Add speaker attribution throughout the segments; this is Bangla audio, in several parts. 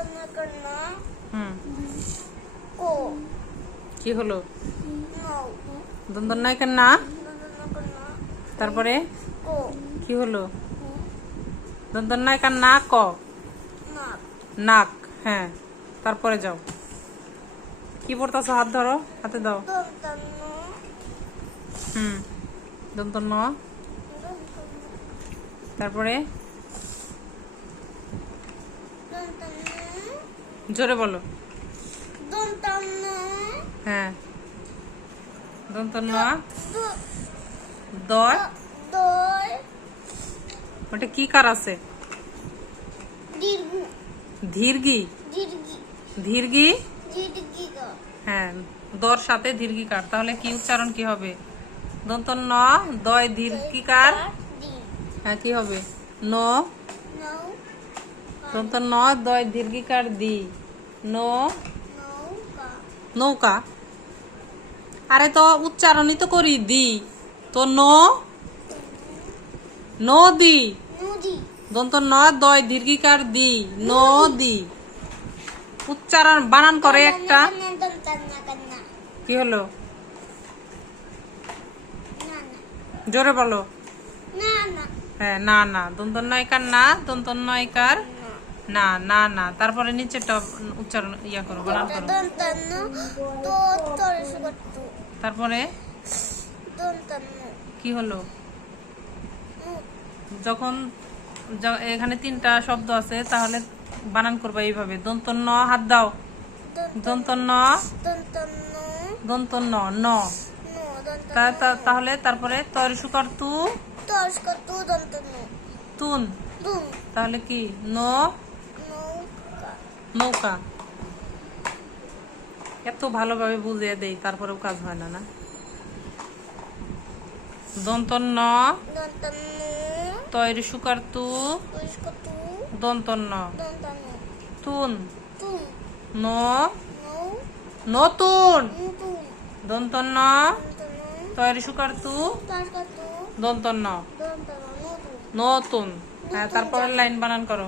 Speaker 1: দন্তন্য
Speaker 2: হুম।
Speaker 1: ও
Speaker 2: কি হলো? দন্তন না তারপরে? কি। হলো? দন্তন নায়িকার না ক?
Speaker 1: নাক।
Speaker 2: হ্যাঁ। তারপরে যাও। কি পড়তেছো? হাত ধরো হাতে দাও।
Speaker 1: দন্তন্য
Speaker 2: হুম। দন্তন ন তারপরে?
Speaker 1: দন্তন্য
Speaker 2: জোরে বলো। হ্যাঁ। দয়
Speaker 1: দয়
Speaker 2: ওটা কি কার আছে? ধীরগি। ধীরগি? হ্যাঁ দর সাথে দীর্ঘিকার তাহলে কি উচ্চারণ কি হবে? দন্তন ন দয় দীর্ঘিকার
Speaker 1: কার?
Speaker 2: হ্যাঁ কি হবে? ন। দন্তন ন দয় দীর্ঘিকার দি ন
Speaker 1: নৌকা
Speaker 2: আরে তো উচ্চারণই তো করি দি তো ন নদী দন্ত ন দয় দীর্ঘিকার দি নদী উচ্চারণ বানান করে একটা কি হলো জোরে বলো হ্যাঁ না না দন্ত নয়কার না দন্ত নয়কার না না না। তারপরে নিচেটা উচ্চারণ ইয়া করো বানান করো।
Speaker 1: দন্তন্য তো
Speaker 2: তারপরে?
Speaker 1: দন্তন্য
Speaker 2: কি হলো? যখন এখানে তিনটা শব্দ আছে তাহলে বানান করবা এইভাবে। দন্ত ন হাত দাও। দন্ত ন
Speaker 1: দন্তন্য
Speaker 2: দন্ত ন। ন তা-
Speaker 1: দন্তন্য
Speaker 2: তা- তাহলে তারপরে তর সুকার তু
Speaker 1: তর্স কত দন্তন্য
Speaker 2: তুন তাহলে কি? ন
Speaker 1: নৌকা।
Speaker 2: এত ভালোভাবে বুঝিয়ে দেই, তারপরেও কাজ হয় না না? দন্ত ন
Speaker 1: দন্তন্য
Speaker 2: তৈর সুকার তু।
Speaker 1: তর্স কত
Speaker 2: দন্ত ন তুন। ন। নতুন।
Speaker 1: নতুন
Speaker 2: দন্ত ন
Speaker 1: দন্তন্য
Speaker 2: সুকার তু।
Speaker 1: তর্স কত
Speaker 2: দন্ত ন
Speaker 1: নতুন
Speaker 2: নতুন। হ্যাঁ তারপরের লাইন বানান করো।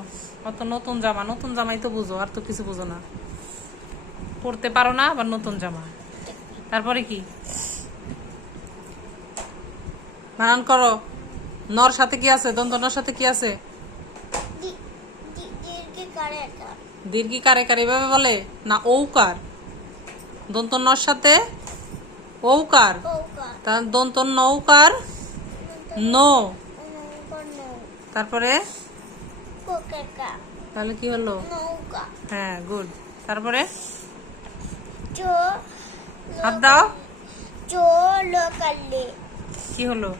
Speaker 2: অত নতুন জামা নতুন জামাই তো বুঝো আর তো কিছু বুঝো না। পড়তে পারো না আবার নতুন জামা। তারপরে কি? বানান করো। নর সাথে কি আছে? দন্তনার সাথে কি আছে?
Speaker 1: দীর্ঘি কারে
Speaker 2: কারে এভাবে বলে? না ঔকার। দন্ত নর সাথে ঔকার।
Speaker 1: নৌকা
Speaker 2: তার দন্ত নৌকার নো
Speaker 1: নৌকা নৌ।
Speaker 2: তারপরে? তাহলে কি হলো? হ্যাঁ গুড। তারপরে? হাত দাও। কি হলো?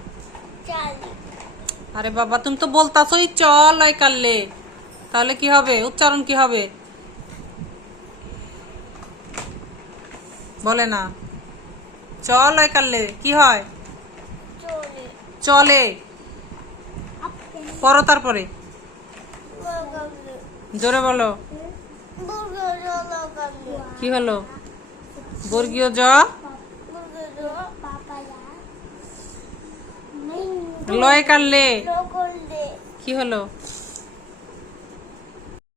Speaker 2: আরে বাবা তুমি তো বলতাছই চল কাললে তাহলে কি হবে? উচ্চারণ কি হবে? বলে না। চল কাললে কি হয়?
Speaker 1: চলে।
Speaker 2: পরো তারপরে। জোরে বলো। কি হলো? বর্গীয় জ। লয়
Speaker 1: লোকলে
Speaker 2: কি হলো?